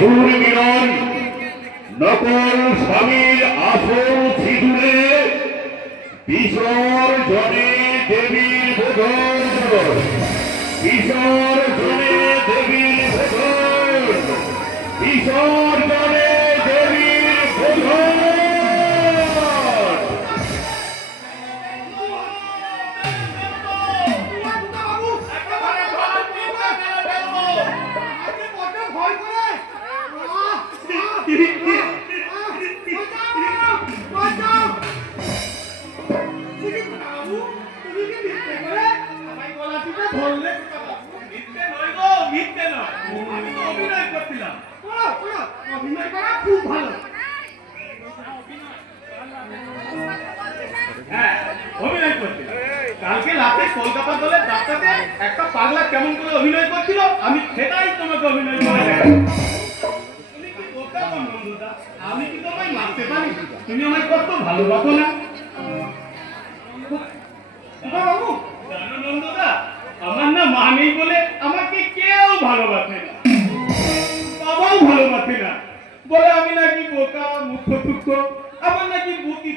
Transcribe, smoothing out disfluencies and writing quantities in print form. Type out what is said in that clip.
মধুর মিলন নকল স্বামীর আসল সিঁদুরে বিসর্জনে দেবীর ভোজন বিসর্জনে দেবীর ভোজন বিসর্জনে দেবীর ভোজন। কালকে রাতে কলকাতা দলের ডাক্তারতে একটা পাগলা কেমন করে অভিনয় করছিল, আমি সেটাই তোমাকে অভিনয় করে দেখাবো। তুমি কি বোকা নন্দদা? আমি কি তোমায় মারতে পারি? তুমি আমায় কত ভালোবাসো না বাবু? জানো নন্দদা, আমার না মা নেই বলে আমাকে কেউ ভালোবাসে না, বাবাও ভালোবাসে না, বলে আমি নাকি বোকা মুখ্য টুক্ষ, আমার নাকি বুদ্ধি